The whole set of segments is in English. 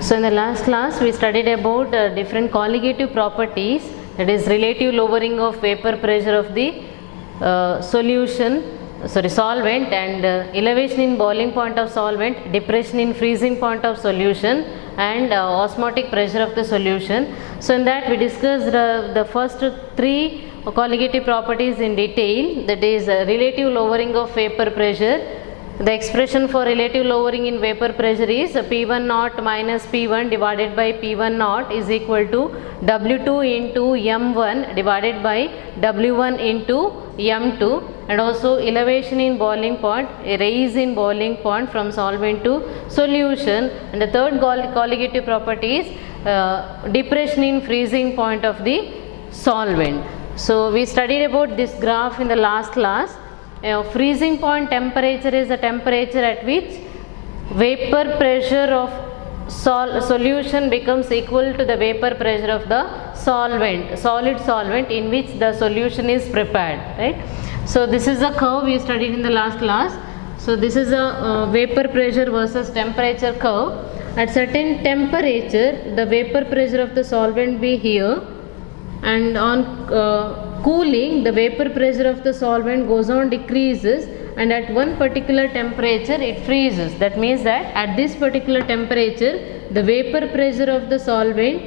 So in the last class we studied about different colligative properties, that is relative lowering of vapor pressure of the solvent, and elevation in boiling point of solvent, depression in freezing point of solution, and osmotic pressure of the solution. So in that we discussed the first three colligative properties in detail, that is relative lowering of vapor pressure. The expression for relative lowering in vapor pressure is P1 naught minus P1 divided by P1 naught is equal to W2 into M1 divided by W1 into M2, and also elevation in boiling point, a rise in boiling point from solvent to solution. And the third colligative property is depression in freezing point of the solvent. So we studied about this graph in the last class. Freezing point temperature is the temperature at which vapor pressure of solution becomes equal to the vapor pressure of the solvent, solid solvent in which the solution is prepared, right? So this is the curve we studied in the last class. So this is a vapor pressure versus temperature curve. At certain temperature the vapor pressure of the solvent be here, and on cooling the vapor pressure of the solvent goes on decreases, and at one particular temperature it freezes. That means that at this particular temperature the vapor pressure of the solvent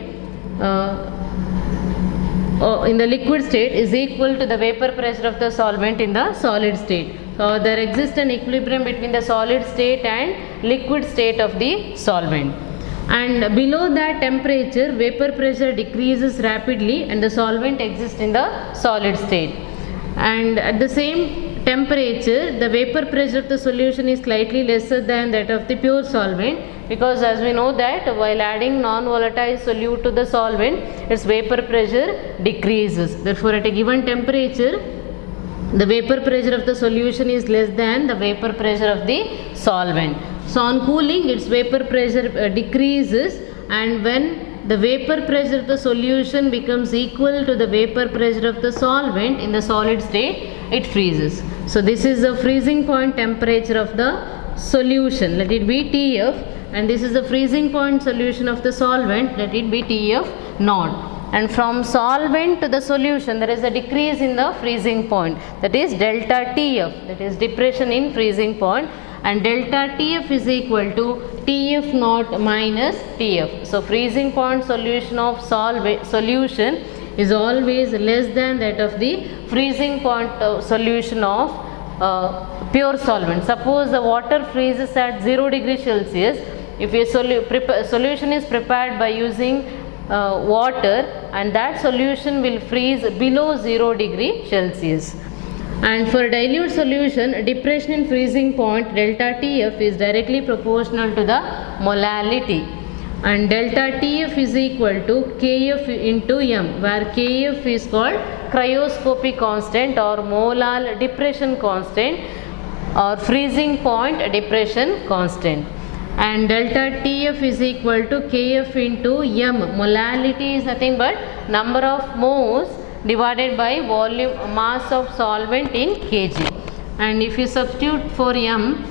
in the liquid state is equal to the vapor pressure of the solvent in the solid state. So there exists an equilibrium between the solid state and liquid state of the solvent, and below that temperature vapor pressure decreases rapidly and the solvent exists in the solid state. And at the same temperature the vapor pressure of the solution is slightly lesser than that of the pure solvent, because as we know that while adding non-volatile solute to the solvent its vapor pressure decreases. Therefore at a given temperature the vapor pressure of the solution is less than the vapor pressure of the solvent. So on cooling its vapor pressure decreases, and when the vapor pressure of the solution becomes equal to the vapor pressure of the solvent in the solid state, it freezes. So this is the freezing point temperature of the solution, let it be TF, and this is the freezing point solution of the solvent, let it be TF naught. And from solvent to the solution there is a decrease in the freezing point, that is delta TF, that is depression in freezing point, and delta TF is equal to TF naught minus TF. So freezing point solution of solution is always less than that of the freezing point solution of pure solvent. Suppose the water freezes at 0 degree Celsius. If a solution is prepared by using water, and that solution will freeze below 0 degree Celsius. And for dilute solution, depression in freezing point delta TF is directly proportional to the molality, and delta TF is equal to Kf into M, where Kf is called cryoscopic constant or molar depression constant or freezing point depression constant. And delta TF is equal to Kf into M. Molality is nothing but number of moles divided by volume mass of solvent in kg. And if you substitute for M,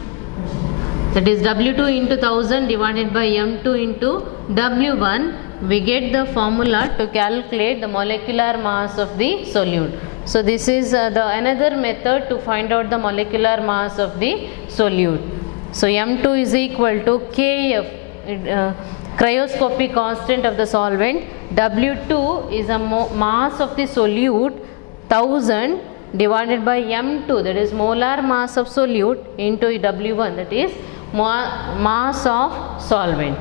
that is W2 into 1000 divided by M2 into W1, we get the formula to calculate the molecular mass of the solute. So this is the another method to find out the molecular mass of the solute. So M2 is equal to Kf, cryoscopic constant of the solvent. W2 is a mass of the solute 1000 divided by M2, that is molar mass of solute, into W1, that is mass of solvent.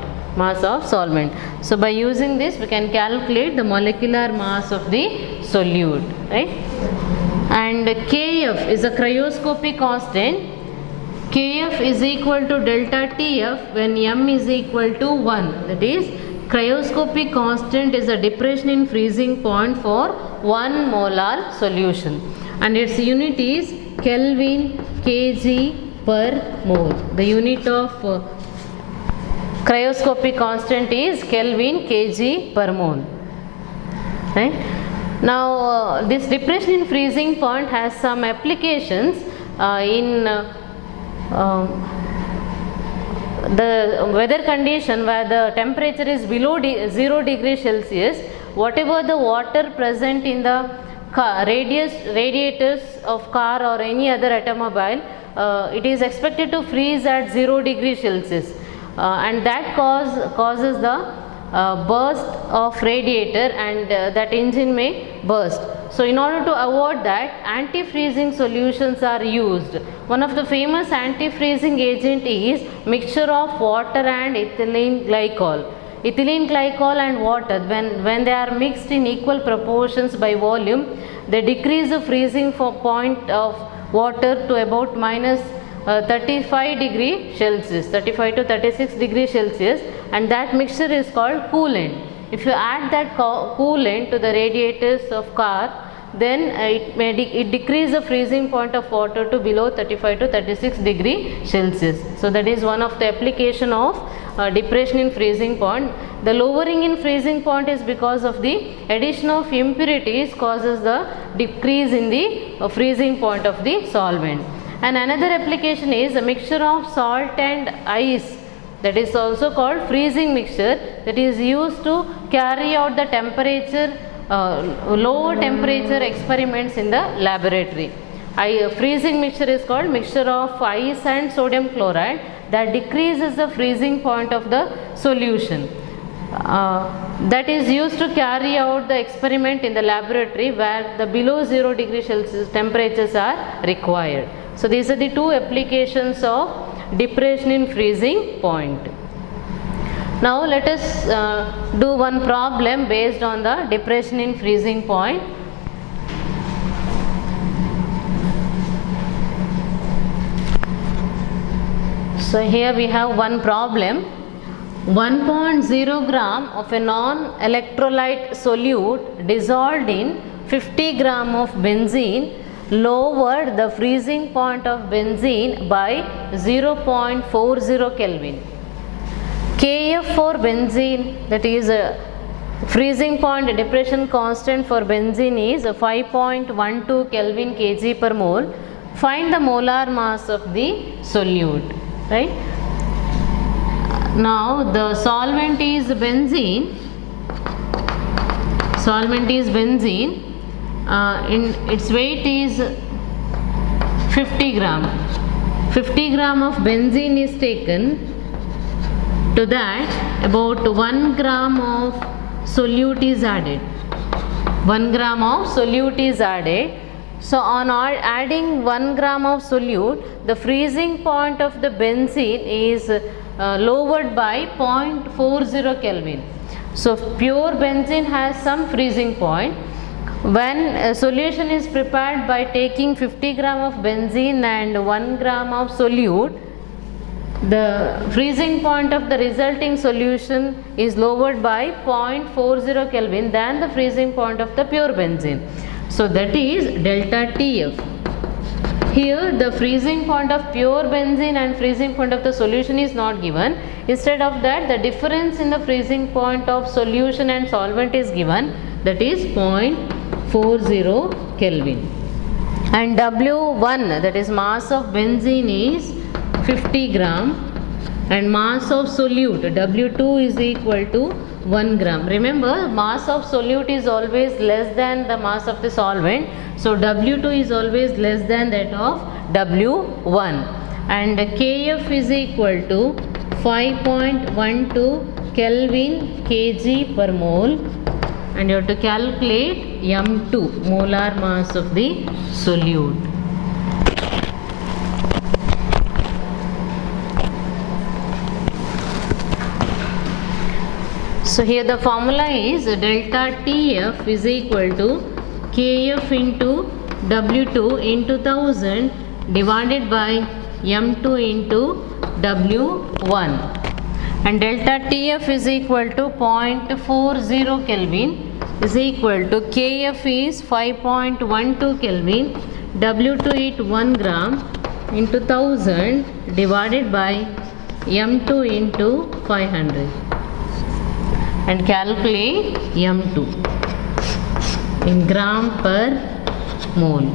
So by using this we can calculate the molecular mass of the solute, right? And Kf is a cryoscopic constant. Kf is equal to delta TF when M is equal to 1, that is cryoscopic constant is a depression in freezing point for 1 molar solution, and its unit is Kelvin kg per mole. The unit of cryoscopic constant is Kelvin kg per mole, right? Now this depression in freezing point has some applications in the weather condition where the temperature is below 0 degree Celsius, whatever the water present in the radiators of car or any other automobile, it is expected to freeze at 0 degree Celsius, and that causes the burst of radiator, and that engine may burst. So in order to avoid that, anti-freezing solutions are used. One of the famous anti-freezing agent is mixture of water and ethylene glycol. Ethylene glycol and water, when they are mixed in equal proportions by volume, they decrease the freezing point of water to about minus 35 degree Celsius, 35 to 36 degree Celsius, and that mixture is called coolant. If you add that coolant to the radiators of car, then it decrease the freezing point of water to below 35 to 36 degree Celsius. So that is one of the application of depression in freezing point. The lowering in freezing point is because of the addition of impurities causes the decrease in the freezing point of the solvent. And another application is a mixture of salt and ice, that is also called freezing mixture, that is used to carry out the temperature low temperature experiments in the laboratory. Freezing mixture is called mixture of ice and sodium chloride that decreases the freezing point of the solution. That is used to carry out the experiment in the laboratory where the below 0 degree Celsius temperatures are required. So these are the two applications of depression in freezing point. Now let us do one problem based on the depression in freezing point. So here we have one problem. 1.0 gram of a non-electrolyte solute dissolved in 50 gram of benzene lowered the freezing point of benzene by 0.40 Kelvin. Kf for benzene, that is freezing point depression constant for benzene is 5.12 Kelvin kg per mole. Find the molar mass of the solute, right? Now the solvent is benzene. In its weight is 50 gram. 50 gram of benzene is taken. To that, about 1 gram of solute is added. 1 gram of solute is added. So on adding 1 gram of solute, the freezing point of the benzene is lowered by 0.40 Kelvin. So pure benzene has some freezing point. When a solution is prepared by taking 50 gram of benzene and 1 gram of solute, the freezing point of the resulting solution is lowered by 0.40 Kelvin than the freezing point of the pure benzene. So that is delta TF. Here the freezing point of pure benzene and freezing point of the solution is not given. Instead of that, the difference in the freezing point of solution and solvent is given, that is 0.40 Kelvin. And W1, that is mass of benzene, is 50 gram, and mass of solute W2 is equal to 1 gram. Remember, mass of solute is always less than the mass of the solvent. So W2 is always less than that of W1, and Kf is equal to 5.12 Kelvin kg per mole, and you have to calculate M2, molar mass of the solute. So here the formula is delta TF is equal to Kf into W2 into 1000 divided by M2 into W1, and delta TF is equal to 0.40 Kelvin is equal to Kf is 5.12 Kelvin, W2 is 1 gram into 1000 divided by M2 into 500, and calculate M2 in gram per mole.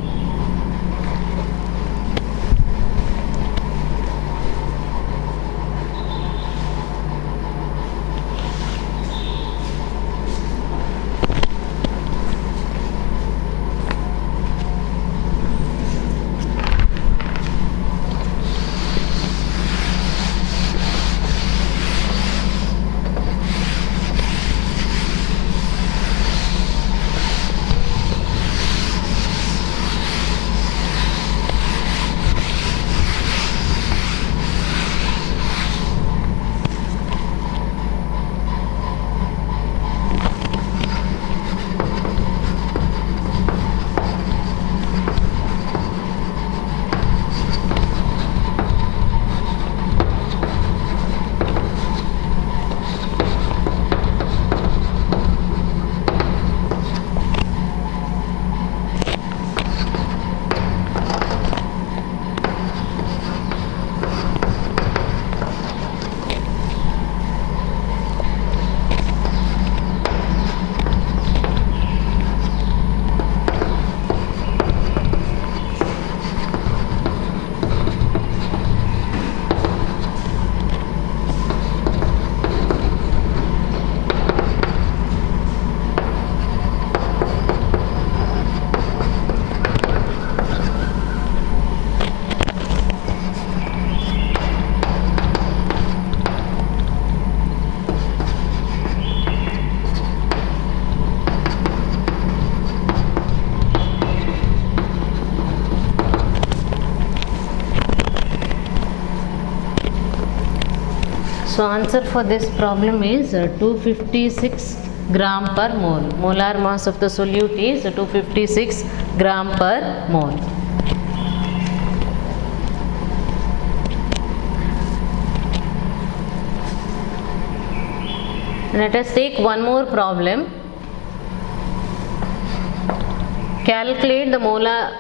So answer for this problem is 256 gram per mole. Molar mass of the solute is 256 gram per mole. Let us take one more problem. Calculate the molar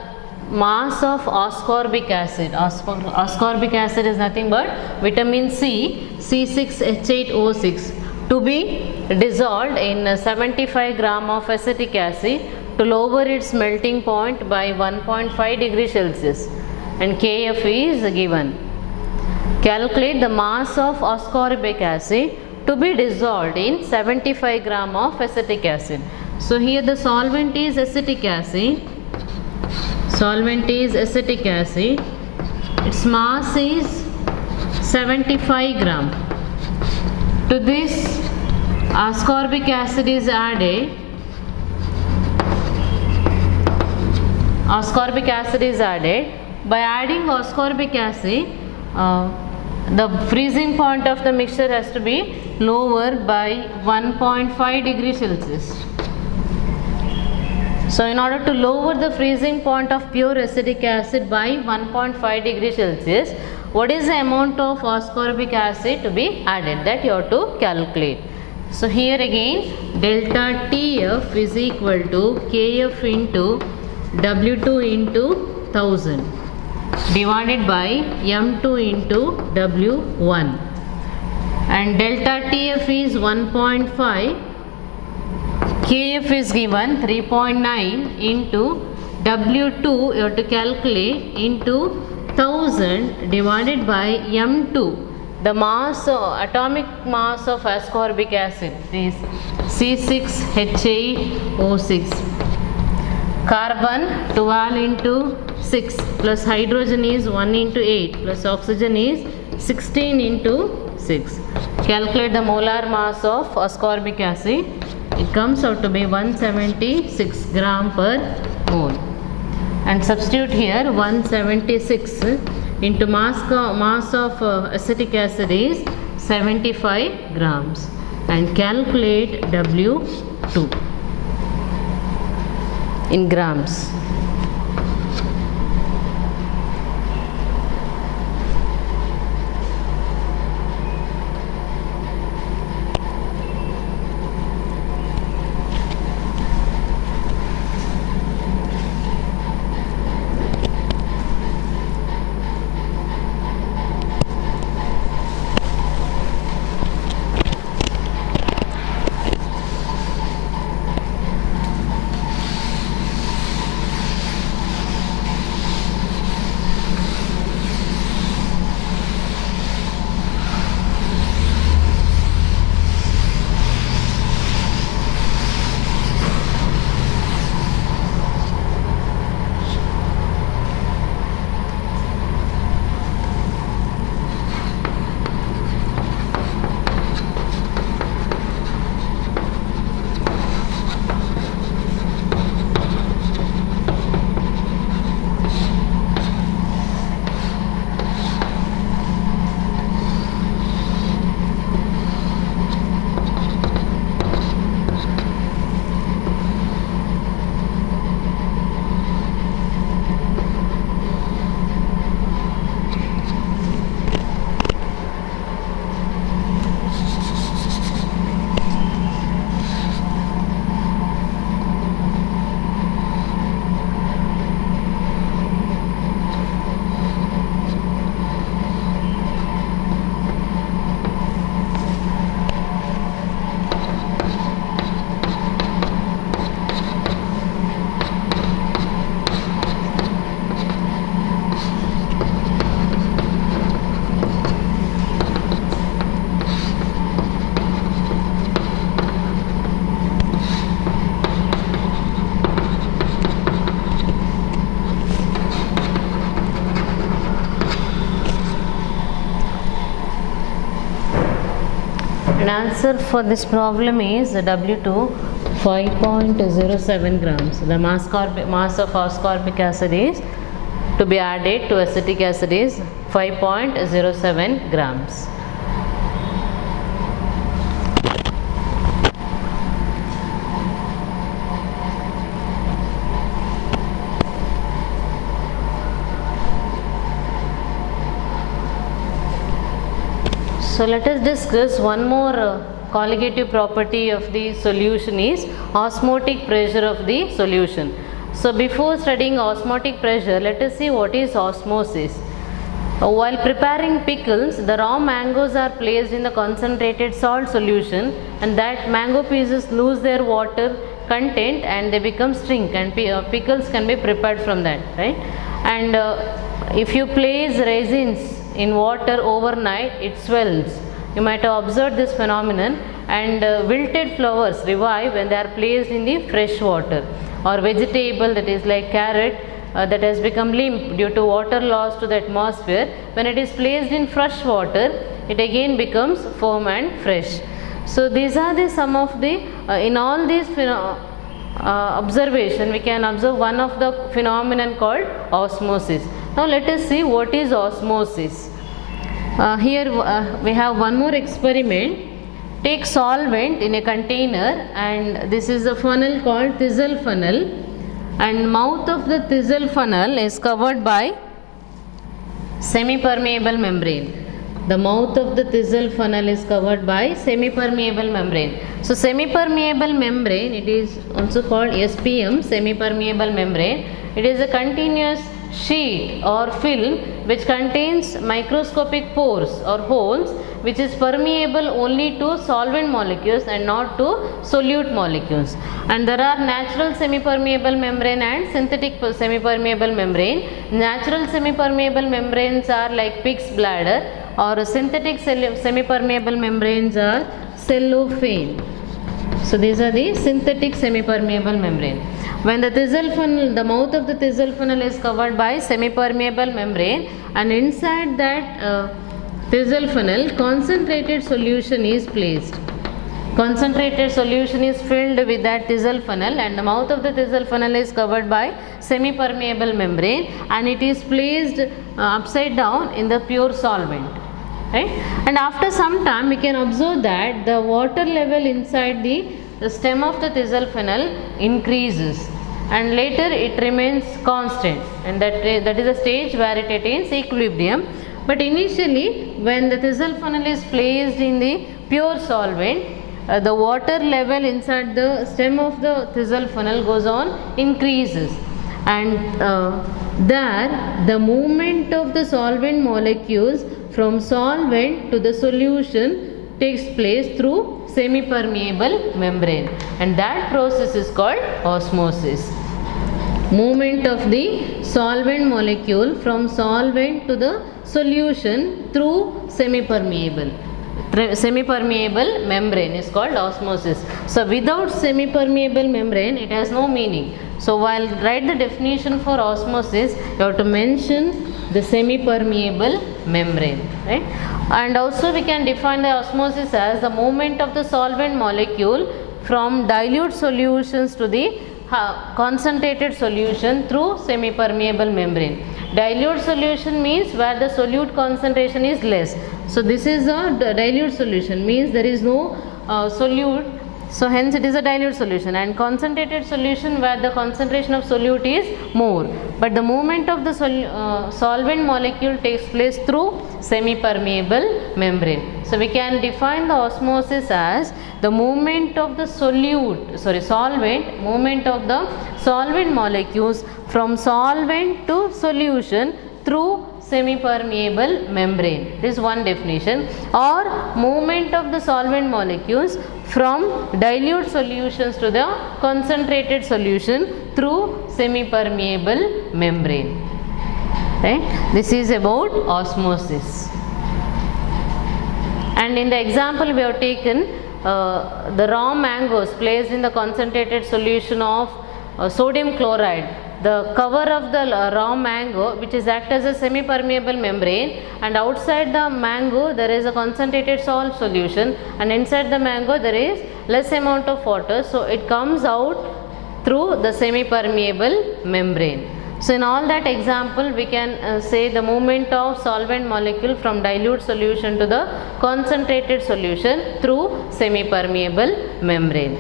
mass of ascorbic acid. Ascorbic acid is nothing but vitamin C, C6H8O6, to be dissolved in 75 gram of acetic acid to lower its melting point by 1.5 degrees Celsius, and Kf is given. Calculate the mass of ascorbic acid to be dissolved in 75 gram of acetic acid. So here the solvent is acetic acid. Solvent is acetic acid. Its mass is 75 gram. To this ascorbic acid is added. Ascorbic acid is added. By adding ascorbic acid, the freezing point of the mixture has to be lower by 1.5 degrees Celsius. So in order to lower the freezing point of pure acetic acid by 1.5 degrees Celsius, what is the amount of ascorbic acid to be added? That you have to calculate. So here again, delta TF is equal to Kf into W2 into 1000 divided by M2 into W1, and delta TF is 1.5, Kf is given 3.9 into W2 you have to calculate into 1000 divided by M2, the mass, atomic mass of ascorbic acid is C6H8O6. Carbon 12 into 6 plus hydrogen is 1 into 8 plus oxygen is 16 into 6. Calculate the molar mass of ascorbic acid. It comes out to be 176 gram per mole. And substitute here 176 into mass of acetic acid is 75 grams, and calculate W2 in grams. And answer for this problem is W2 5.07 grams. The mass of ascorbic acid is to be added to acetic acid is 5.07 grams. So let us discuss one more colligative property of the solution is osmotic pressure of the solution. So before studying osmotic pressure, let us see what is osmosis. While preparing pickles, the raw mangoes are placed in the concentrated salt solution, and that mango pieces lose their water content and they become shrink, and pickles can be prepared from that, right? And if you place raisins in water overnight, it swells. You might have observed this phenomenon. And wilted flowers revive when they are placed in the fresh water. Or vegetable, that is like carrot, that has become limp due to water loss to the atmosphere, when it is placed in fresh water, it again becomes firm and fresh. So these are the some of the in all these observation we can observe one of the phenomenon called osmosis. Now let us see what is osmosis. Here we have one more experiment. Take solvent in a container, and this is a funnel called thistle funnel, and mouth of the thistle funnel is covered by semi-permeable membrane. The mouth of the thistle funnel is covered by semi-permeable membrane. So semi-permeable membrane, it is also called SPM, semi-permeable membrane. It is a continuous sheet or film which contains microscopic pores or holes which is permeable only to solvent molecules and not to solute molecules. And there are natural semi-permeable membrane and synthetic semi-permeable membrane. Natural semi-permeable membranes are like pig's bladder, or synthetic semi-permeable membranes are cellophane. So these are the synthetic semi-permeable membrane. When the thistle funnel, the mouth of the thistle funnel is covered by semi-permeable membrane, and inside that thistle funnel concentrated solution is placed. Concentrated solution is filled with that thistle funnel, and the mouth of the thistle funnel is covered by semi-permeable membrane, and it is placed upside down in the pure solvent. Right? And after some time we can observe that the water level inside the stem of the thistle funnel increases, and later it remains constant, and that is a stage where it attains equilibrium. But initially when the thistle funnel is placed in the pure solvent, the water level inside the stem of the thistle funnel goes on increases, and there the movement of the solvent molecules from solvent to the solution takes place through semi-permeable membrane, and that process is called osmosis. Movement of the solvent molecule from solvent to the solution through semi-permeable membrane is called osmosis. So without semi-permeable membrane it has no meaning. So while write the definition for osmosis, you have to mention the semi-permeable membrane, right? And also we can define the osmosis as the movement of the solvent molecule from dilute solutions to the concentrated solution through semi-permeable membrane. Dilute solution means where the solute concentration is less. So this is a dilute solution, means there is no solute, so hence it is a dilute solution. And concentrated solution where the concentration of solute is more, but the movement of the solvent molecule takes place through semi-permeable membrane. So we can define the osmosis as the movement of the movement of the solvent molecules from solvent to solution through semi-permeable membrane. This is one definition. Or movement of the solvent molecules from dilute solutions to the concentrated solution through semi-permeable membrane. Right? This is about osmosis. And in the example we have taken the raw mangoes placed in the concentrated solution of sodium chloride. The cover of the raw mango, which is act as a semi-permeable membrane, and outside the mango there is a concentrated salt solution, and inside the mango there is less amount of water, so it comes out through the semi-permeable membrane. So in all that example we can say the movement of solvent molecule from dilute solution to the concentrated solution through semi-permeable membrane.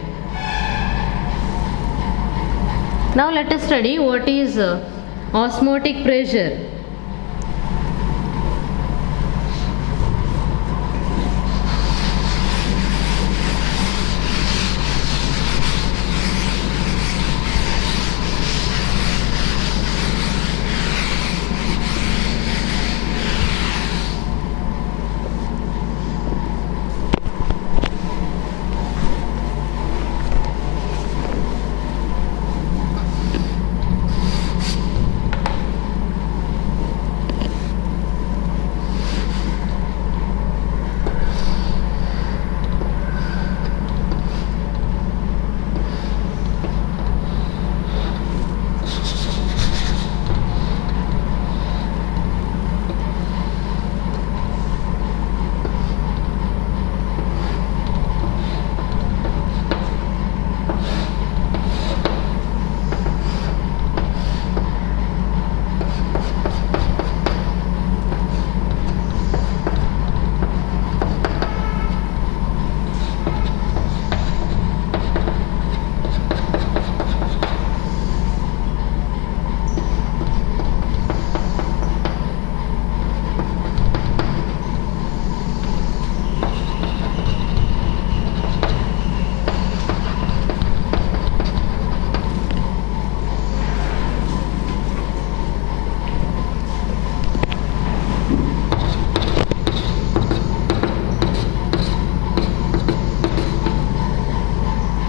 Now let us study what is osmotic pressure.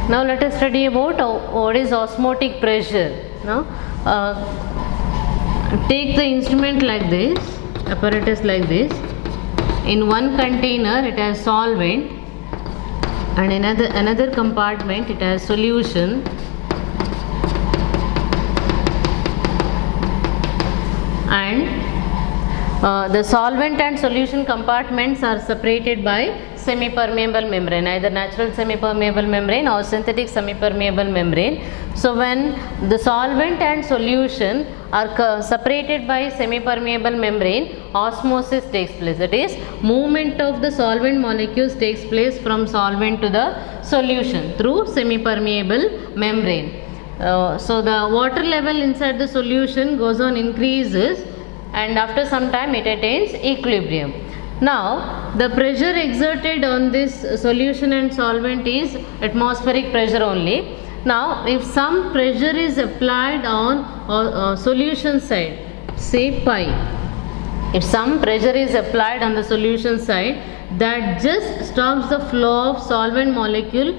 Now let us study about what is osmotic pressure. Now take the instrument like this, apparatus like this. In one container it has solvent, and in another compartment it has solution, and the solvent and solution compartments are separated by semi-permeable membrane, either natural semi-permeable membrane or synthetic semi-permeable membrane. So when the solvent and solution are separated by semi-permeable membrane, osmosis takes place. That is, movement of the solvent molecules takes place from solvent to the solution through semi-permeable membrane. So the water level inside the solution goes on increases, and after some time it attains equilibrium. Now the pressure exerted on this solution and solvent is atmospheric pressure only. Now if some pressure is applied on solution side, say pi, if some pressure is applied on the solution side, that just stops the flow of solvent molecule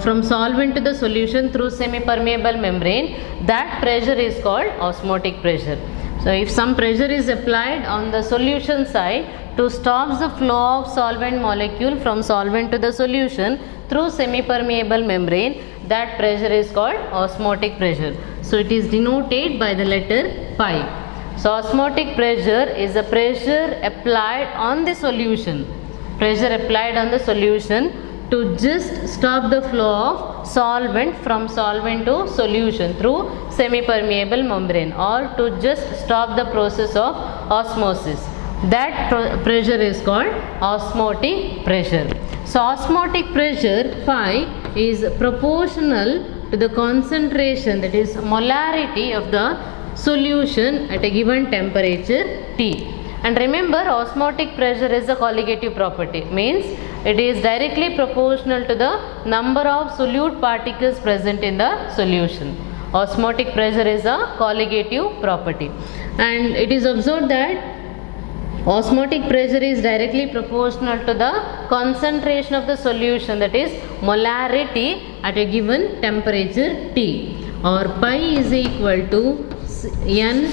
from solvent to the solution through semi-permeable membrane, that pressure is called osmotic pressure. So if some pressure is applied on the solution side to stop the flow of solvent molecule from solvent to the solution through semi-permeable membrane, that pressure is called osmotic pressure. So it is denoted by the letter pi. So osmotic pressure is the pressure applied on the solution, pressure applied on the solution to just stop the flow of solvent from solvent to solution through semi-permeable membrane, or to just stop the process of osmosis. That pressure is called osmotic pressure. So osmotic pressure phi is proportional to the concentration, that is molarity of the solution at a given temperature T. And remember, osmotic pressure is a colligative property, means it is directly proportional to the number of solute particles present in the solution. Osmotic pressure is a colligative property, and it is observed that osmotic pressure is directly proportional to the concentration of the solution, that is molarity at a given temperature T, or pi is equal to N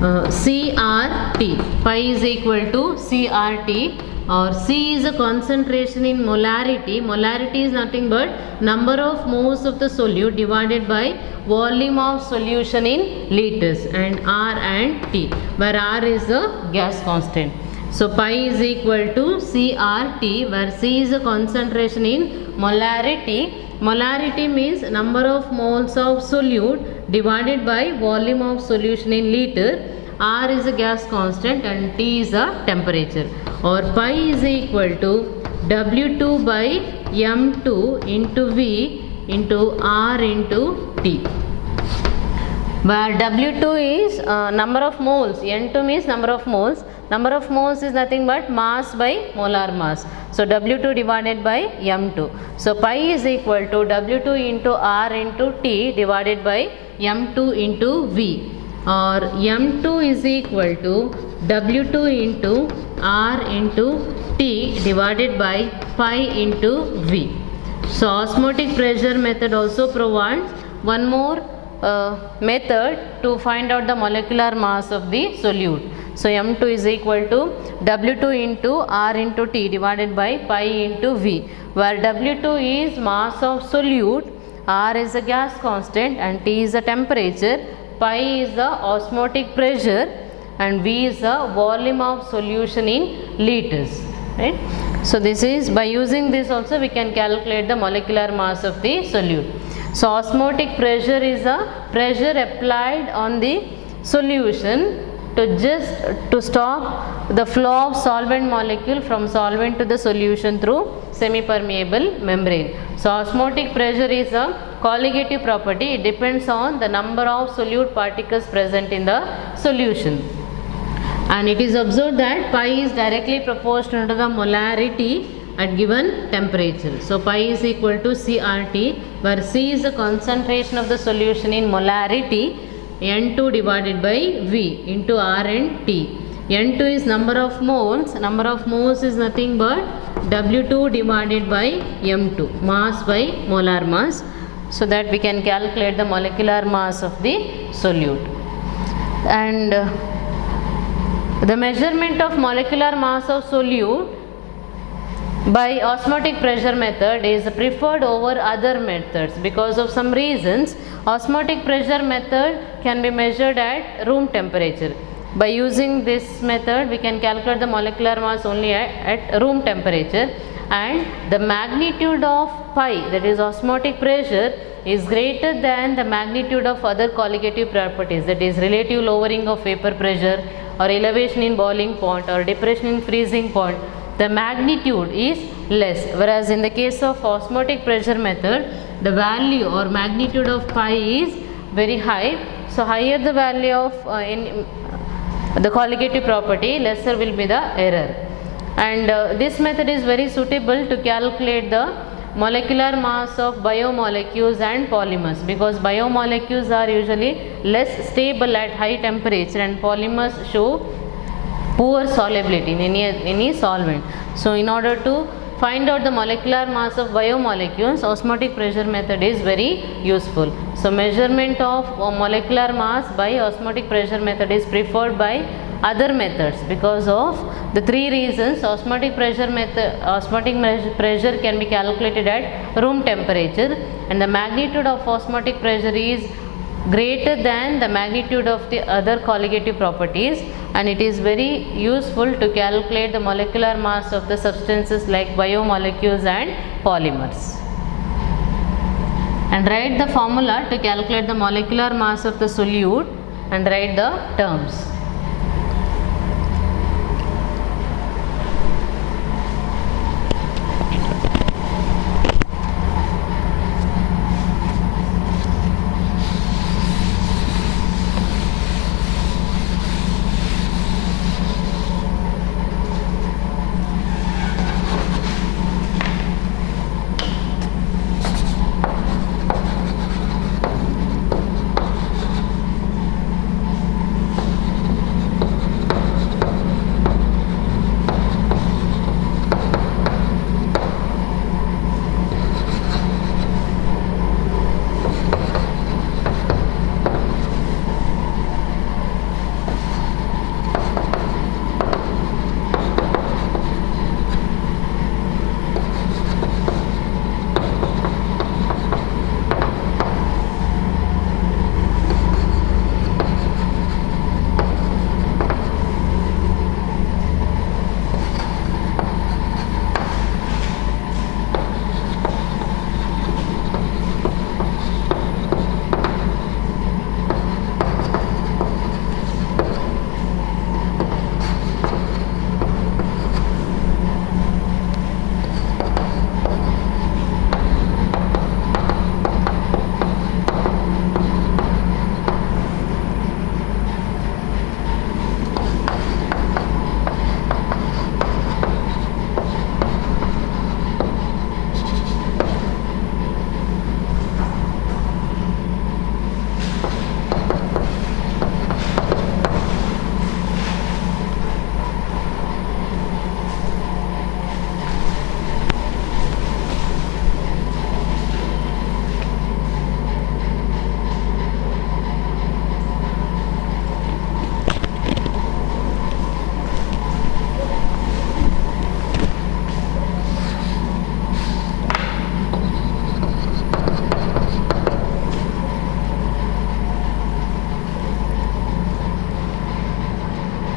CRT. Pi is equal to CRT, or C is a concentration in molarity. Molarity is nothing but number of moles of the solute divided by volume of solution in liters, and R and T, where R is the gas constant. So pi is equal to CRT, where C is a concentration in molarity. Molarity means number of moles of solute divided by volume of solution in liter. R is a gas constant and T is a temperature, or pi is equal to W2 by M2 into V into R into T, where W2 is number of moles, N2 means number of moles. Number of moles is nothing but mass by molar mass. So W2 divided by M2. So pi is equal to W2 into R into T divided by M2 into V, or M2 is equal to W2 into R into T divided by pi into V. So osmotic pressure method also provides one more method to find out the molecular mass of the solute. So M2 is equal to W2 into R into T divided by pi into V, where W2 is mass of solute, R is a gas constant and T is a temperature, pi is the osmotic pressure, and V is the volume of solution in liters, right? So this is, by using this also we can calculate the molecular mass of the solute. So osmotic pressure is a pressure applied on the solution to stop the flow of solvent molecule from solvent to the solution through semi-permeable membrane. So osmotic pressure is a colligative property. It depends on the number of solute particles present in the solution, and it is observed that pi is directly proportional to the molarity at given temperature. So pi is equal to CRT, where C is the concentration of the solution in molarity, N2 divided by V into R and T. N2 is number of moles. Number of moles is nothing but W2 divided by M2, mass by molar mass. So that we can calculate the molecular mass of the solute. And the measurement of molecular mass of solute by osmotic pressure method is preferred over other methods because of some reasons. Osmotic pressure method can be measured at room temperature. By using this method we can calculate the molecular mass only at room temperature, and the magnitude of pi, that is osmotic pressure, is greater than the magnitude of other colligative properties, that is relative lowering of vapor pressure or elevation in boiling point or depression in freezing point. The magnitude is less, whereas in the case of osmotic pressure method the value or magnitude of pi is very high. So higher the value of the colligative property, lesser will be the error. And this method is very suitable to calculate the molecular mass of biomolecules and polymers, because biomolecules are usually less stable at high temperature and polymers show poor solubility in any solvent. So in order to find out the molecular mass of biomolecules, osmotic pressure method is very useful. So measurement of molecular mass by osmotic pressure method is preferred by other methods because of the three reasons. Osmotic pressure can be calculated at room temperature, and the magnitude of osmotic pressure is greater than the magnitude of the other colligative properties, and it is very useful to calculate the molecular mass of the substances like biomolecules and polymers. And write the formula to calculate the molecular mass of the solute and write the terms.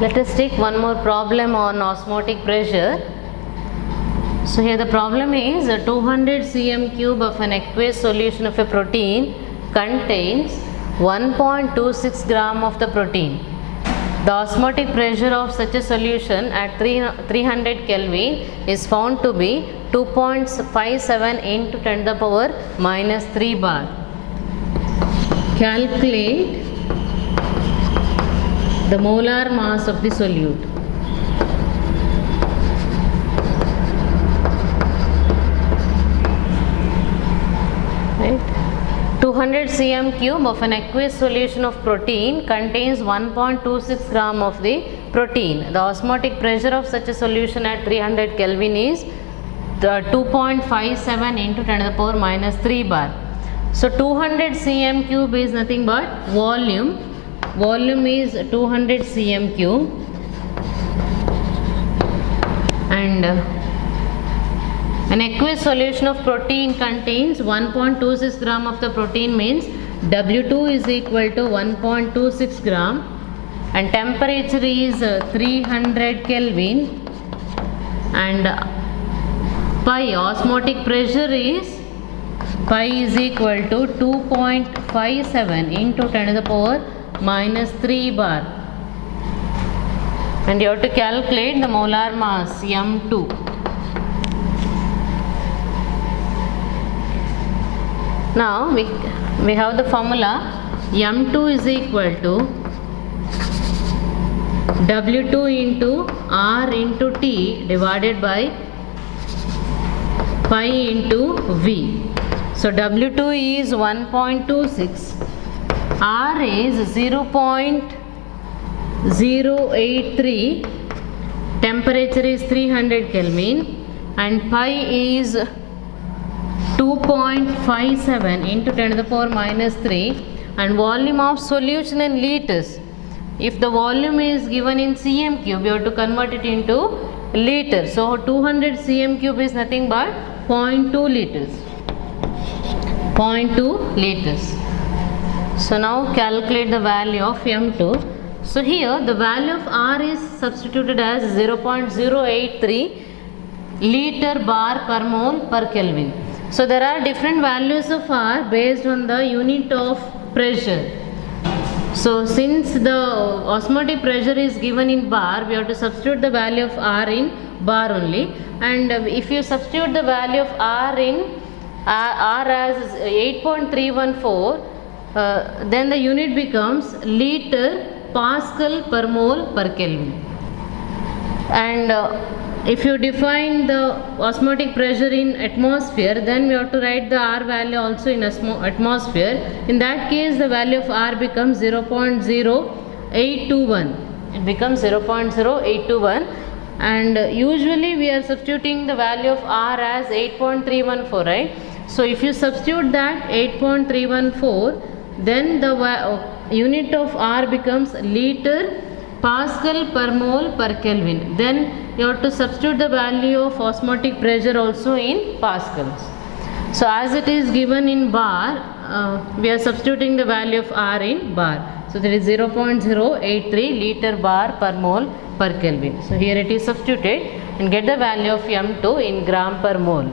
Let us take one more problem on osmotic pressure. So here the problem is 200 cm cube of an aqueous solution of a protein contains 1.26 gram of the protein. The osmotic pressure of such a solution at 300 Kelvin is found to be 2.57 into 10 to the power minus 3 bar. Calculate the molar mass of the solute. Right? 200 cm cube of an aqueous solution of protein contains 1.26 gram of the protein. The osmotic pressure of such a solution at 300 Kelvin is 2.57 into 10 to the power minus 3 bar. So 200 cm cube is nothing but volume. Volume is 200 cm cube, and an aqueous solution of protein contains 1.26 gram of the protein, means W2 is equal to 1.26 gram, and temperature is 300 Kelvin, and pi osmotic pressure is pi is equal to 2.57 into 10 to the power minus 3 bar, and you have to calculate the molar mass M2. Now we have the formula M2 is equal to W2 into R into T divided by pi into V. So W2 is 1.26, R is 0.083, temperature is 300 Kelvin, and pi is 2.57 into 10 to the power minus 3, and volume of solution in liters. If the volume is given in cm cube, you have to convert it into liter. So 200 cm cube is nothing but 0.2 liters. 0.2 liters. So now calculate the value of M2. So here the value of R is substituted as 0.083 liter bar per mole per Kelvin. So there are different values of R based on the unit of pressure. So since the osmotic pressure is given in bar, we have to substitute the value of R in bar only. And if you substitute the value of R in R as 8.314, then the unit becomes liter Pascal per mole per Kelvin. And if you define the osmotic pressure in atmosphere, then we have to write the R value also in atmosphere. In that case, the value of R becomes 0.0821. It becomes 0.0821, and usually we are substituting the value of R as 8.314, right? So if you substitute that 8.314, then the unit of R becomes liter Pascal per mole per Kelvin. Then you have to substitute the value of osmotic pressure also in pascals. So as it is given in bar, we are substituting the value of R in bar. So that is 0.083 liter bar per mole per Kelvin. So here it is substituted and get the value of M2 in gram per mole.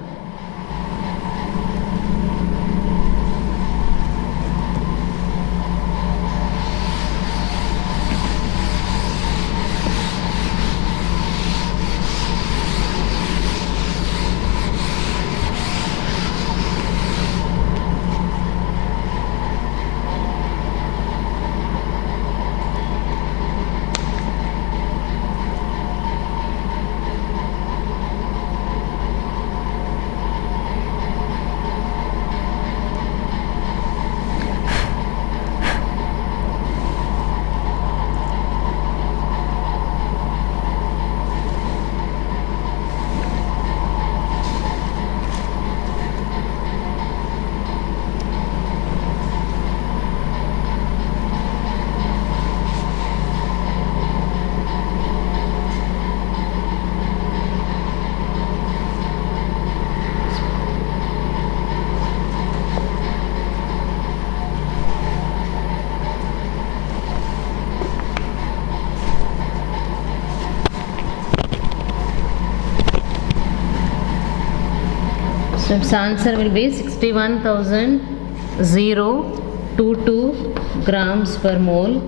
So its answer will be 61,022 grams per mole.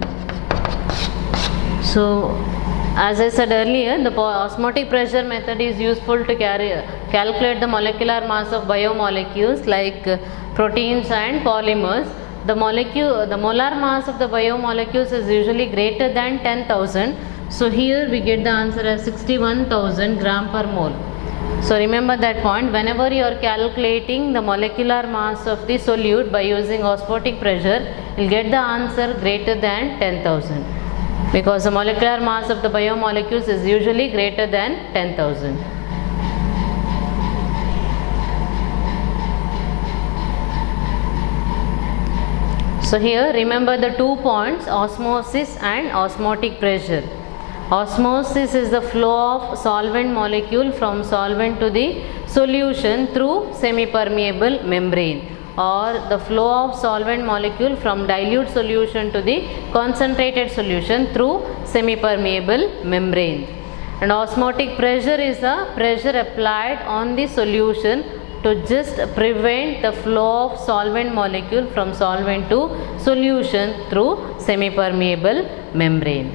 So as I said earlier, the osmotic pressure method is useful to calculate the molecular mass of biomolecules like proteins and polymers. The molar mass of the biomolecules is usually greater than 10,000. So here we get the answer as 61,000 gram per mole. So remember that point. Whenever you are calculating the molecular mass of the solute by using osmotic pressure, you will get the answer greater than 10,000. because the molecular mass of the biomolecules is usually greater than 10,000. So here remember the 2 points, osmosis and osmotic pressure. Osmosis is the flow of solvent molecule from solvent to the solution through semi-permeable membrane, or the flow of solvent molecule from dilute solution to the concentrated solution through semi-permeable membrane. And osmotic pressure is the pressure applied on the solution to just prevent the flow of solvent molecule from solvent to solution through semi-permeable membrane.